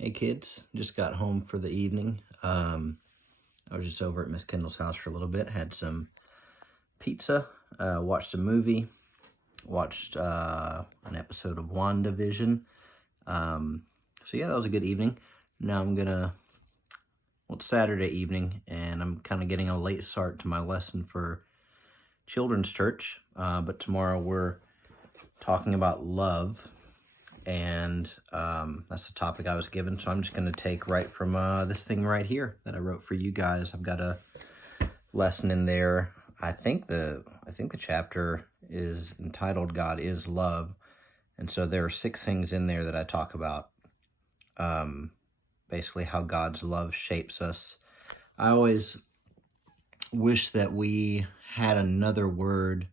Hey kids, just got home for the evening. I was just over at Miss Kendall's house for a little bit, had some pizza, watched a movie, watched an episode of WandaVision. So yeah, that was a good evening. Now it's Saturday evening, and I'm kind of getting a late start to my lesson for children's church. But tomorrow we're talking about love. And that's the topic I was given, so I'm just going to take right from this thing right here that I wrote for you guys. I've got a lesson in there. I think the chapter is entitled "God is Love," and so there are 6 things in there that I talk about. Basically, how God's love shapes us. I always wish that we had another word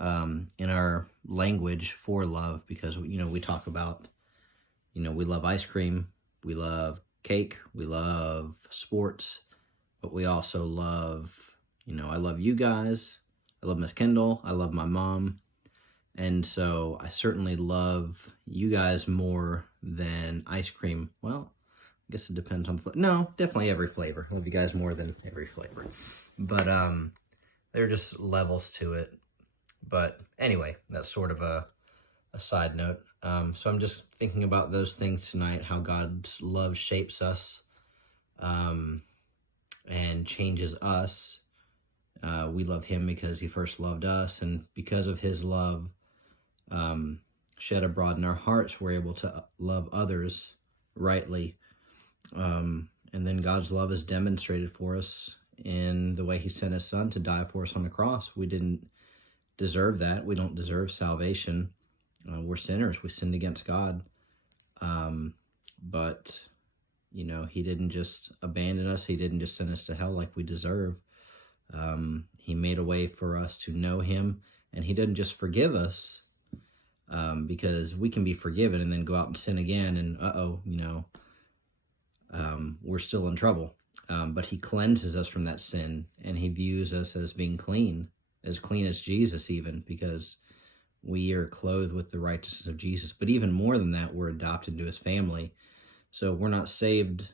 in our language for love, because we talk about, we love ice cream, we love cake, we love sports, but we also love, I love you guys, I love Miss Kendall, I love my mom, and so I certainly love you guys more than ice cream. Well, I guess it depends on no, definitely every flavor. I love you guys more than every flavor, but there are just levels to it. But anyway, that's sort of a side note. So I'm just thinking about those things tonight, how God's love shapes us and changes us. We love him because he first loved us, and because of his love shed abroad in our hearts, we're able to love others rightly. And then God's love is demonstrated for us in the way he sent his son to die for us on the cross. We didn't deserve that. We don't deserve salvation. We're sinners. We sinned against God. But, he didn't just abandon us. He didn't just send us to hell like we deserve. He made a way for us to know him, and he didn't just forgive us, because we can be forgiven and then go out and sin again, and we're still in trouble. But he cleanses us from that sin, and he views us as being clean as Jesus even, because we are clothed with the righteousness of Jesus. But even more than that, we're adopted into his family. So we're not saved,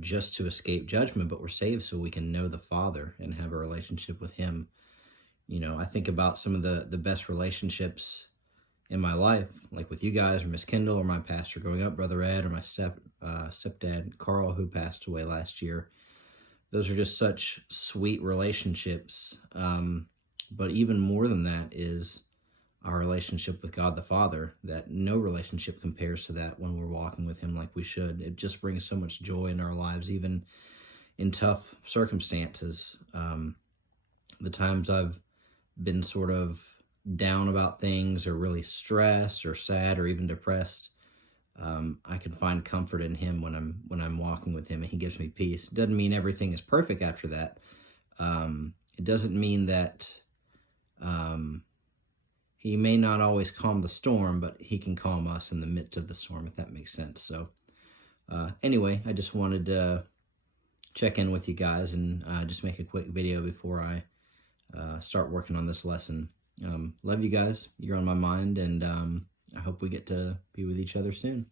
just to escape judgment, but we're saved so we can know the Father and have a relationship with him. I think about some of the best relationships in my life, like with you guys, or Miss Kendall, or my pastor growing up, Brother Ed, or my stepdad, Carl, who passed away last year. Those are just such sweet relationships. But even more than that is our relationship with God the Father, that no relationship compares to that when we're walking with him like we should. It just brings so much joy in our lives, even in tough circumstances. The times I've been sort of down about things, or really stressed or sad or even depressed, I can find comfort in him when I'm walking with him, and he gives me peace. It doesn't mean everything is perfect after that. It doesn't mean that he may not always calm the storm, but he can calm us in the midst of the storm, if that makes sense. So anyway, I just wanted to check in with you guys and just make a quick video before I start working on this lesson. Love you guys. You're on my mind, and I hope we get to be with each other soon.